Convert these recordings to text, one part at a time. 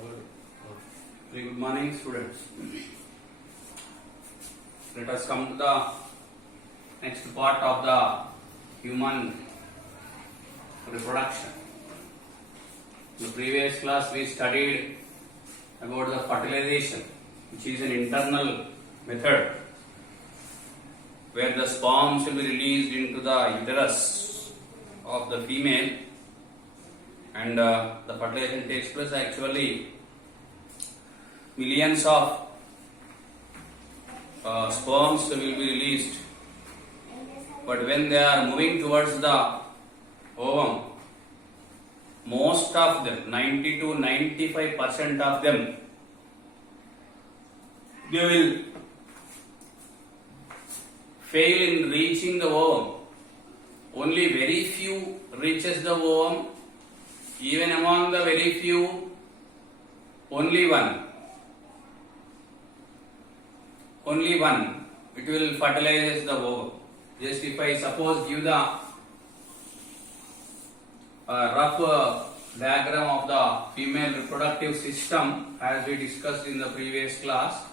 Very good morning, students. Let us come to the next part of the human reproduction. In the previous class, we studied about the fertilization, which is an internal method where the sperms will be released into the uterus of the female, and the fertilization takes place. Actually, millions of sperms will be released, but when they are moving towards the ovum, most of them, 90 to 95% of them, they will fail in reaching the ovum. Only very few reaches the ovum. Even among the very few, only one, it will fertilize the ovum. Just if I suppose give the rough diagram of the female reproductive system as we discussed in the previous class.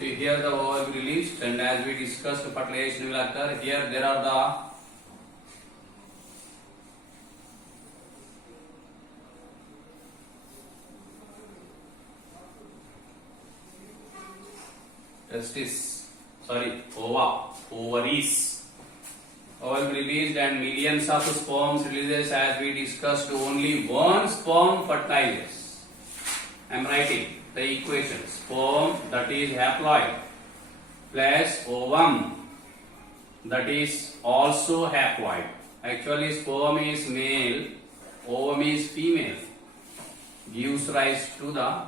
See, here the ova will be released, and as we discussed, fertilization will occur. Here there are the ovaries. Ova will be released and millions of sperms releases. As we discussed, only one sperm fertilizes. I am writing the equation: sperm, that is haploid, plus ovum, that is also haploid. Actually, sperm is male, ovum is female, gives rise to the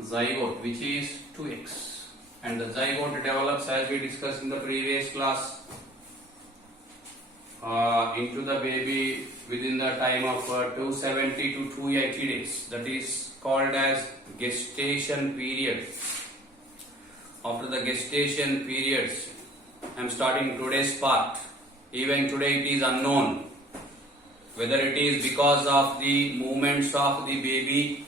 zygote, which is 2x, and the zygote develops, as we discussed in the previous class, into the baby within the time of 270 to 280 days. That is called as gestation period. After the gestation periods, I am starting today's part. Even today it is unknown whether it is because of the movements of the baby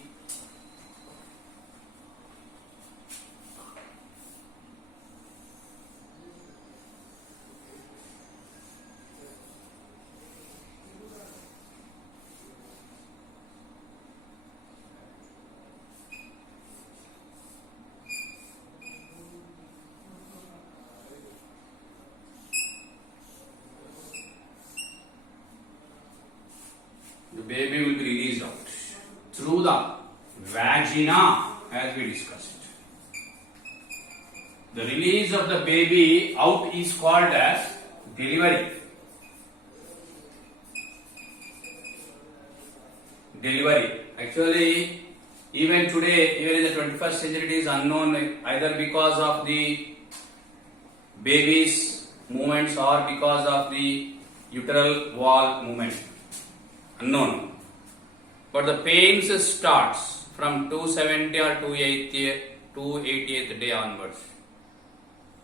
the baby will be released out through the vagina, as we discussed. The release of the baby out is called as delivery. Actually, even today, even in the 21st century, it is unknown either because of the baby's movements or because of the uteral wall movement. Unknown. But the pains starts from 270 or 280th day onwards.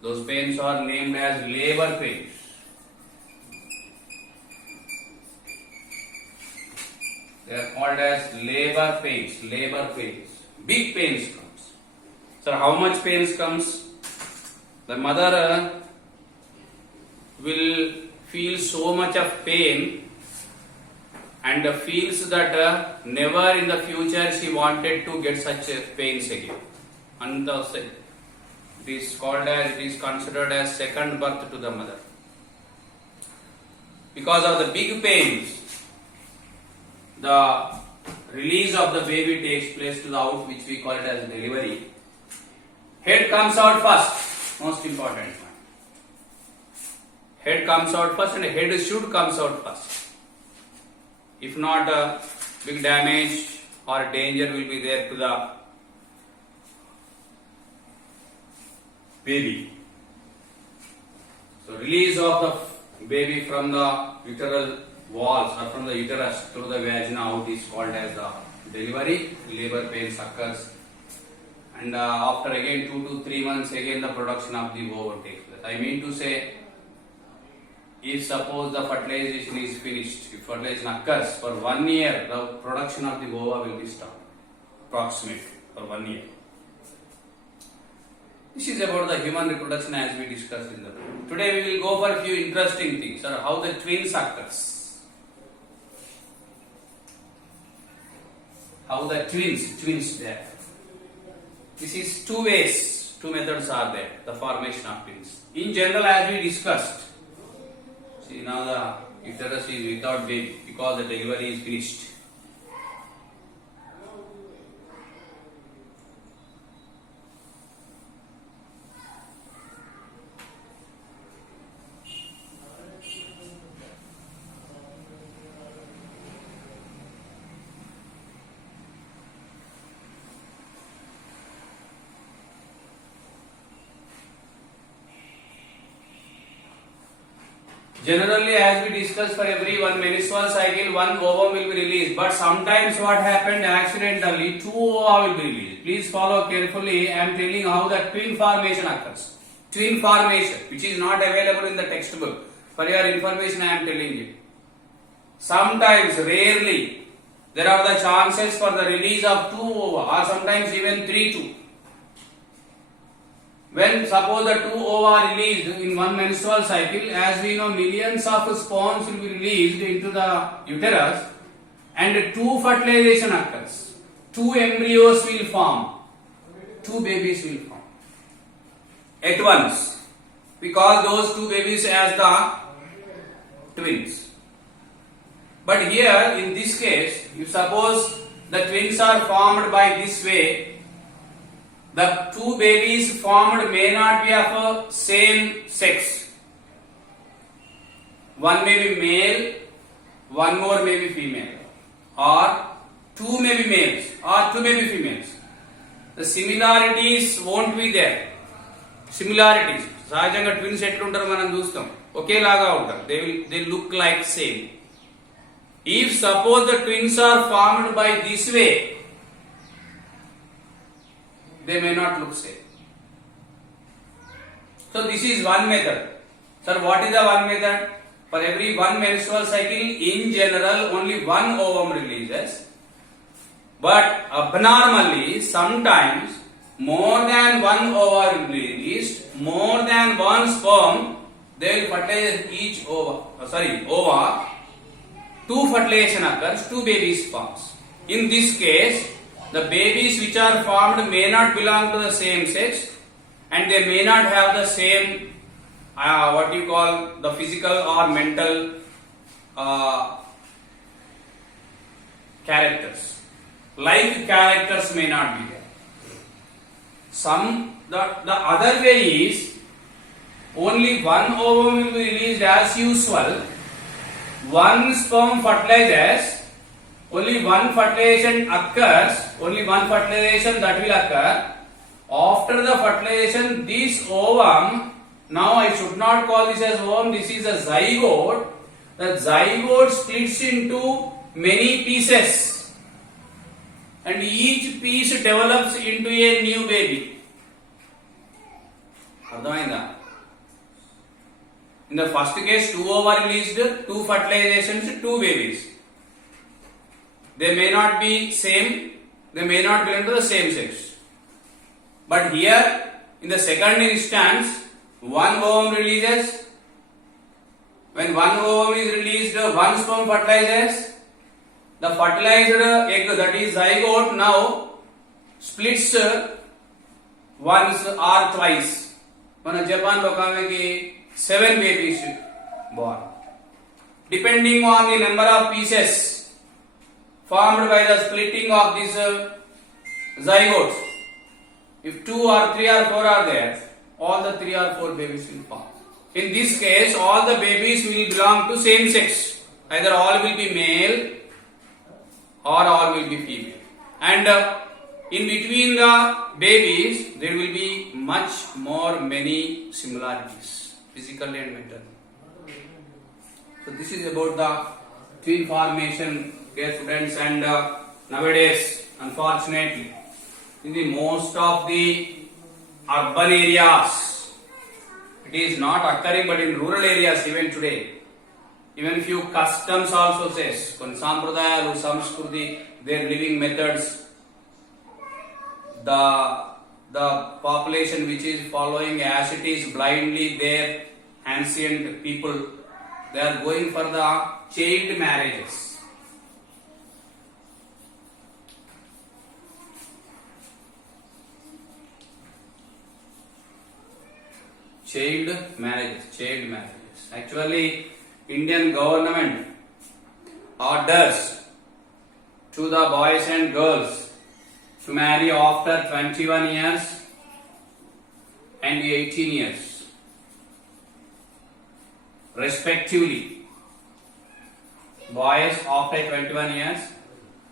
Those pains are named as labor pains. They are called as labor pains. Big pains comes. So how much pains comes? The mother will feel so much of pain and feels that never in the future she wanted to get such pains again. And it is considered as second birth to the mother. Because of the big pains, the release of the baby takes place to the out, which we call it as delivery. Head comes out first, most important one. Head comes out first, and head should comes out first. If not, big damage or danger will be there to the baby. So release of the baby from the uteral walls or from the uterus through the vagina out is called as the delivery. Labor pains occurs, and after again 2 to 3 months again the production of the ovum takes place. I mean to say, if suppose the fertilization is finished, if fertilization occurs for 1 year, the production of the ova will be stopped, approximately for 1 year. This is about the human reproduction as we discussed in the previous. Today we will go for a few interesting things, or how the twins occurs. How the twins there. This is 2 ways, 2 methods are there, the formation of twins. In general, as we discussed, see now the uterus is without baby because the delivery is finished. Generally, as we discussed, for every one menstrual cycle, 1 ovum will be released. But sometimes what happened accidentally, 2 ova will be released. Please follow carefully. I am telling how the twin formation occurs. Twin formation, which is not available in the textbook. For your information, I am telling you. Sometimes, rarely, there are the chances for the release of 2 ova, or sometimes even 3 too. When suppose the 2 ova are released in one menstrual cycle, as we know, millions of sperms will be released into the uterus, and 2 fertilization occurs. 2 embryos will form. 2 babies will form at once. We call those 2 babies as the twins. But here, in this case, if suppose the twins are formed by this way, the 2 babies formed may not be of a same sex. One may be male, one more may be female, or 2 may be males, or 2 may be females. The similarities won't be there. Similarities. సహజంగా twins ఎట్లుంటారు మనం చూస్తాం, ఒకేలాగా ఉంటారు. They look like same. If suppose the twins are formed by this way, they may not look same. So this is one method. Sir, what is the one method? For every 1 menstrual cycle, in general, only 1 ovum releases. But abnormally, sometimes more than 1 ova will be released, more than 1 sperm, they will fertilize each ova. 2 fertilization occurs, 2 babies forms. In this case, the babies which are formed may not belong to the same sex, and they may not have the same what you call the physical or mental characters. Like characters may not be there. The other way is only 1 ovum will be released as usual. 1 sperm fertilizes. Only 1 fertilization occurs, only 1 fertilization that will occur. After the fertilization, this ovum, now I should not call this as ovum, this is a zygote. The zygote splits into many pieces, and each piece develops into a new baby. అర్థమైందా? In the first case, 2 ova released, 2 fertilizations, 2 babies. They may not be same, they may not belong to the same sex. But here, in the second instance, 1 ovum releases. When 1 ovum is released, 1 sperm fertilizes. The fertilized egg, that is zygote, now splits once or twice. మన Japan లో ఆమెకి 7 babies born. Depending on the number of pieces formed by the splitting of these zygotes. If 2 or 3 or 4 are there, all the 3 or 4 babies will form. In this case, all the babies will belong to same sex. Either all will be male or all will be female. And in between the babies, there will be many similarities, physically and mentally. So this is about the twin formation, dear students, and nowadays, unfortunately, in the most of the urban areas, it is not occurring, but in rural areas even today, even few customs also says, కొన్ని సాంప్రదాయాలు, సంస్కృతి, their living methods, the population which is following as it is blindly their ancient people, they are going for the child marriages. Child marriages. Actually, Indian government orders to the boys and girls to marry after 21 years and 18 years respectively. Boys after 21 years,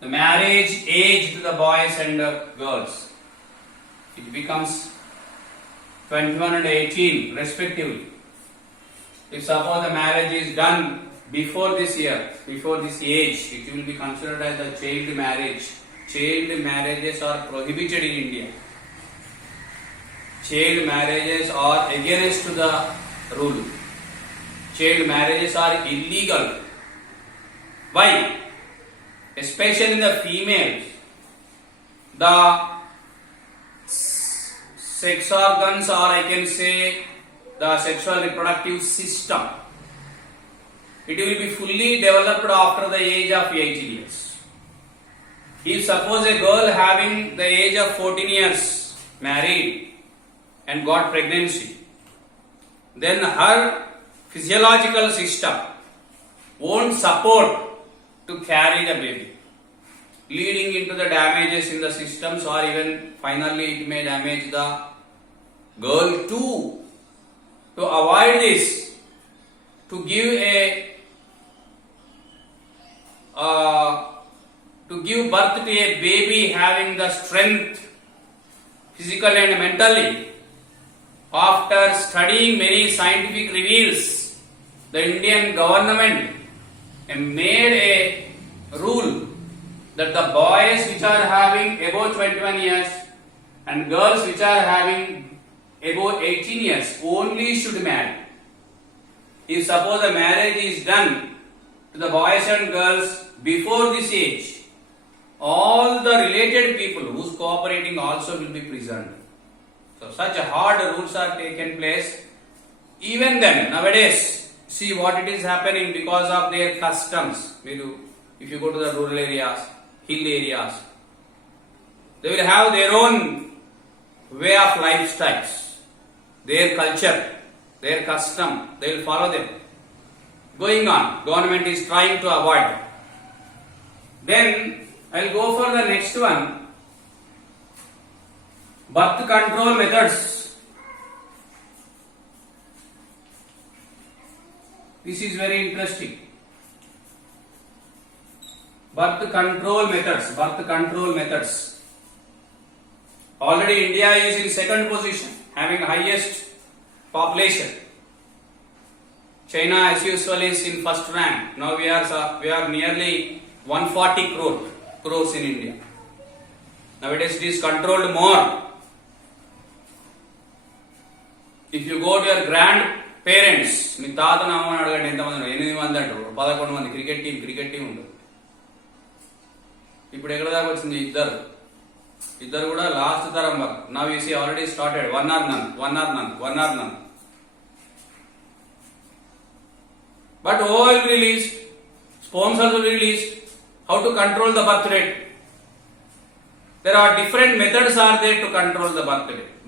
the marriage age to the boys and girls, it becomes 21 and 18 respectively. If suppose the marriage is done before this year, before this age, it will be considered as a child marriage. Child marriages are prohibited in India. Child marriages are against to the rule. Child marriages are illegal. Why? Especially in the females, the sex organs, or I can say the sexual reproductive system, it will be fully developed after the age of 18 years. If suppose a girl having the age of 14 years married and got pregnancy, then her physiological system won't support to carry the baby, leading into the damages in the systems, or even finally it may damage the girl too. To avoid this, to give birth to a baby having the strength physically and mentally, after studying many scientific reveals, the Indian government made a rule that the boys which are having above 21 years and girls which are having above 18 years only should marry. If suppose a marriage is done to the boys and girls before this age, all the related people who's cooperating also will be prisoned. So such hard rules are taken place. Even then, nowadays, see what it is happening because of their customs. If you go to the rural areas, hill areas, they will have their own way of lifestyles, their culture, their custom, they will follow them. Going on, government is trying to avoid. Then I will go for the next one, birth control methods. This is very interesting. Birth control methods. Already India is in second position, having highest population. China as usual is in first rank. Now we are nearly 140 crores in India. Nowadays it is controlled more. If you go to your grandparents, మీ తాతను అమ్మని అడగండి ఎంతమంది 8 మంది అంటారు, 11 మంది cricket team ఉంటుంది. ఇప్పుడు ఎక్కడ దాకా వచ్చింది? ఇద్దరు కూడా లాస్ట్ తరం వరకు. Now you see already started one or none. But all released, sperms also released. How to control the birth rate? There are different methods are there to control the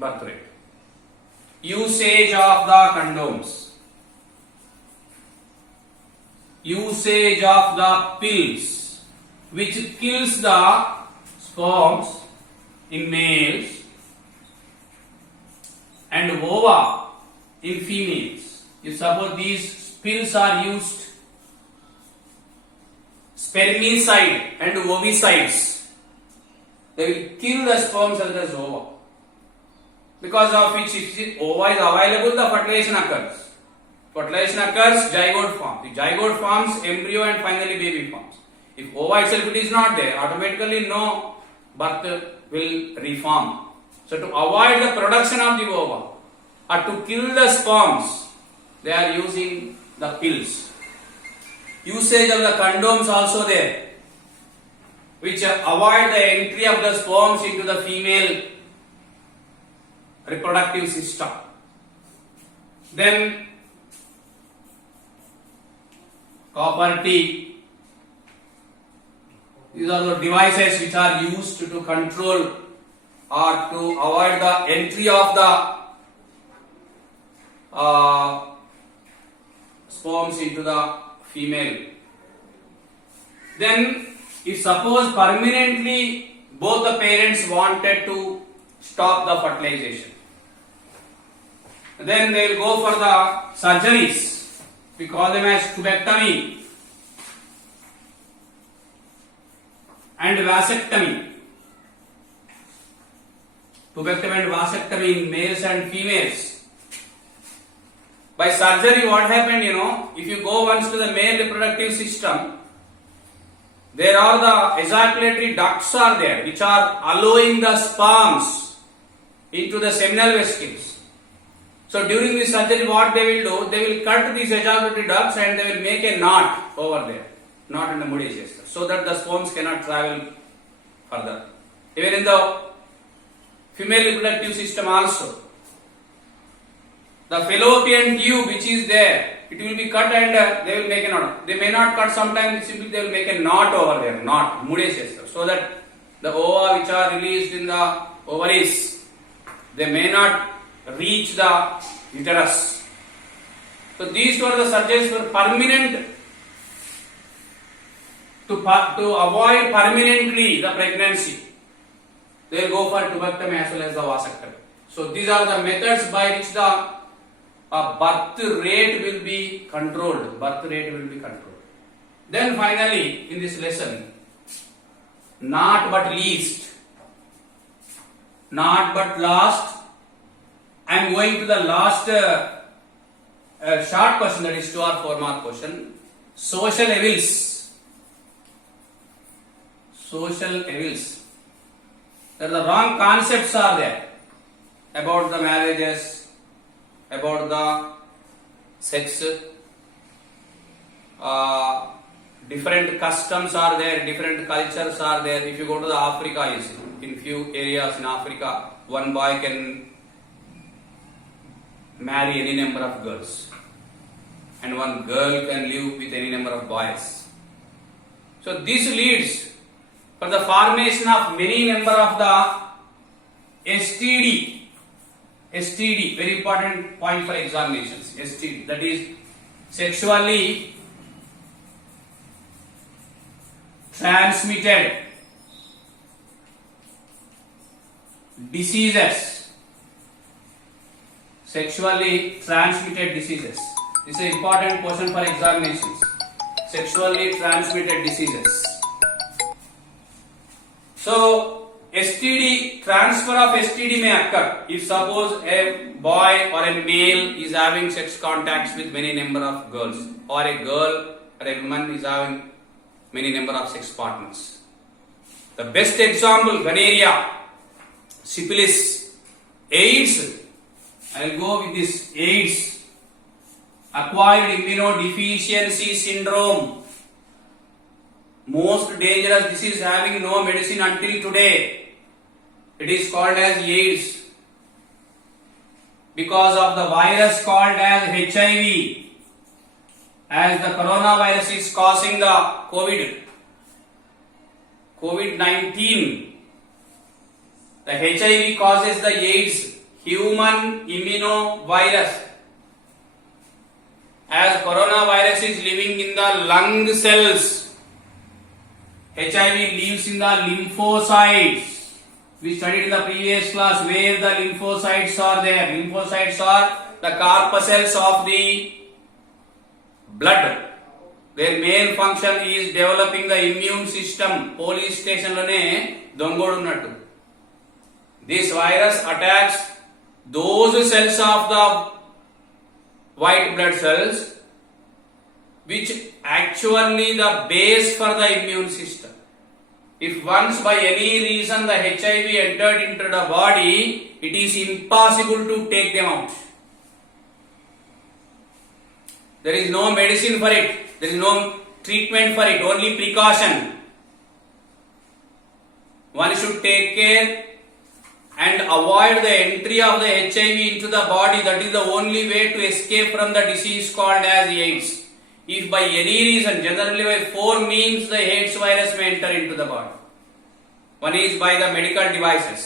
birth rate. Usage of the condoms, usage of the pills which kills the sperms in males and ova in females. If suppose these pills are used, spermicide and ovicides, they will kill the sperms as well as ova. Because of which, if ova is available, the fertilization occurs. fertilization occurs, zygote forms. The zygote forms embryo and finally baby forms. If ova itself it is not there, automatically no birth will reform. So to avoid the production of the ova or to kill the sperms, they are using the pills. Usage of the condoms also there, which avoid the entry of the sperms into the female reproductive system. Then copper T. These are the devices which are used to control or to avoid the entry of the sperms into the female. Then if suppose permanently both the parents wanted to stop the fertilization, then they will go for the surgeries. We call them as tubectomy and vasectomy. Tubectomy and vasectomy in males and females. By surgery, what happened, if you go once to the male reproductive system, there are the ejaculatory ducts are there, which are allowing the sperms into the seminal vesicles. So during this surgery, what they will do, they will cut these ejaculatory ducts and they will make a knot over there, knot in the Moody chest, so that the sperms cannot travel further. Even in the female reproductive system also, the fallopian tube which is there, it will be cut and they will make a knot. They may not cut sometimes, simply they will make a knot over there, knot, Moody chest, so that the ova which are released in the ovaries, they may not reach the uterus. So these were the surgeries for permanent, to avoid permanently the pregnancy. They will go for tubectomy as well as the vasectomy. So these are the methods by which the birth rate will be controlled. Then finally in this lesson, not but last, I am going to the last short question, that is 2 or 4 mark question. Social evils. There are the wrong concepts are there about the marriages, about the sex. Different customs are there, different cultures are there. If you go to the Africa, you see, in few areas in Africa, one boy can marry any number of girls and one girl can live with any number of boys. So this leads for the formation of many number of the STD, very important point for examinations, STD, that is sexually transmitted diseases. Sexually transmitted diseases. This is an important question for examinations. Sexually transmitted diseases. So, STD, transfer of STD may occur if suppose a boy or a male is having sex contacts with many number of girls, or a girl or a woman is having many number of sex partners. The best example, gonorrhea, syphilis, AIDS. I will go with this AIDS, acquired immunodeficiency syndrome, most dangerous disease having no medicine until today. It is called as AIDS because of the virus called as HIV, as the coronavirus is causing the COVID-19. The HIV causes the AIDS, human immunovirus. As coronavirus is living in the lung cells, HIV lives in the lymphocytes. We studied in the previous class where the lymphocytes are there. Lymphocytes are the corpuscles of the blood. Their main function is developing the immune system. Police station lone dongodu unnattu. This virus attacks those cells of the white blood cells, which actually the base for the immune system. If once by any reason the HIV entered into the body, it is impossible to take them out. There is no medicine for it. There is no treatment for it. Only precaution. One should take care and avoid the entry of the HIV into the body. That is the only way to escape from the disease called as AIDS. If by any reason, generally by 4 means the AIDS virus may enter into the body. One is by the medical devices.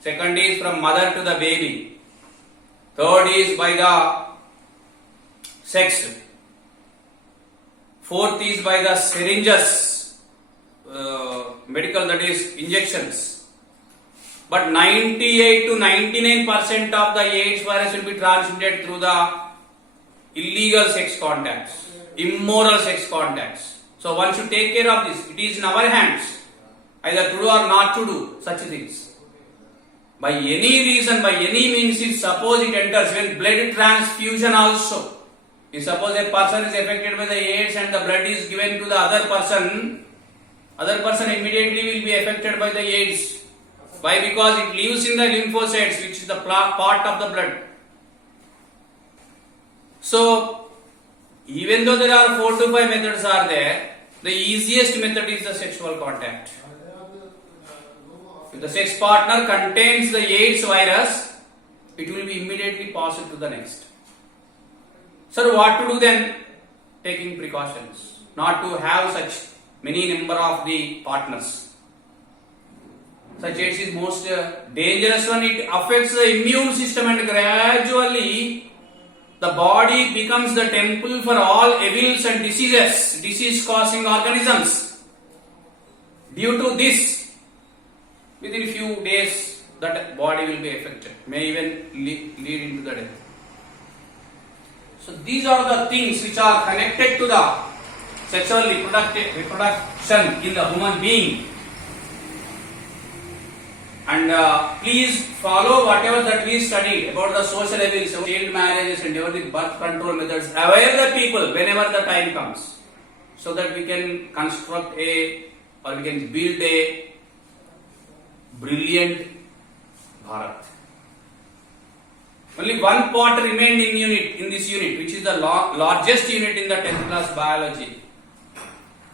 Second is from mother to the baby. Third is by the sex. Fourth is by the syringes, medical, that is injections. But 98 to 99% of the AIDS virus will be transmitted through the illegal sex contacts, immoral sex contacts. So one should take care of this. It is in our hands, either to do or not to do such things. By any reason, by any means, if suppose it enters, even blood transfusion also. If suppose a person is affected by the AIDS and the blood is given to the other person immediately will be affected by the AIDS. Why? Because it lives in the lymphocytes, which is the part of the blood. So, even though there are 4 to 5 methods are there, the easiest method is the sexual contact. If the sex partner contains the AIDS virus, it will be immediately passed to the next. So, what to do then? Taking precautions, not to have such many number of the partners. Such AIDS is most dangerous one. It affects the immune system and gradually the body becomes the temple for all evils and diseases, disease-causing organisms. Due to this, within a few days, that body will be affected, may even lead into the death. So these are the things which are connected to the sexual reproduction in the human being. And please follow whatever that we studied about the social evils, child marriages and every birth control methods. Aware the people whenever the time comes, so that we can construct we can build a brilliant Bharat. Only one part remained in this unit, which is the largest unit in the 10th class biology.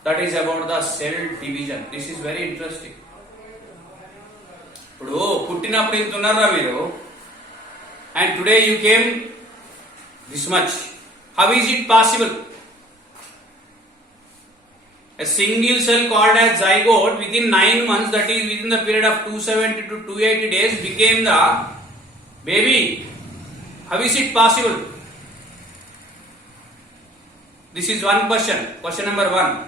That is about the cell division. This is very interesting. ఇప్పుడు పుట్టినప్పుడు ఇంత ఉన్నారా మీరు, and today you came this much. How is it possible? A single cell called as zygote within 9 months, that is within the period of 270 to 280 days, became the baby. How is it possible? This is one question. Question number 1.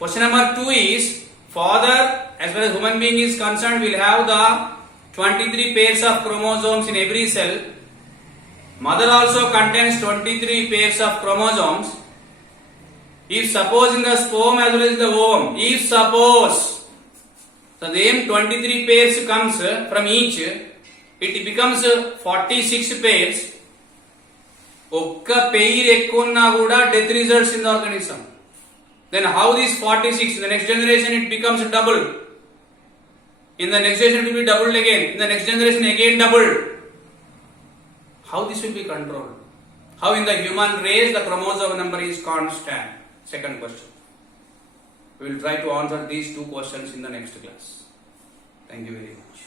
Question number 2 is, father, as far as human being is concerned, will have the 23 pairs of chromosomes in every cell. Mother also contains 23 pairs of chromosomes. If suppose in the sperm as well as the ovum, if suppose, so then 23 pairs comes from each, it becomes 46 pairs. ఒక్క pair ఎక్కువ ఉన్నా కూడా death results in the organism. Then how this 46, in the next generation it becomes double. In the next generation it will be doubled again. In the next generation again doubled. How this will be controlled? How in the human race the chromosome number is constant? Second question. We will try to answer these 2 questions in the next class. Thank you very much.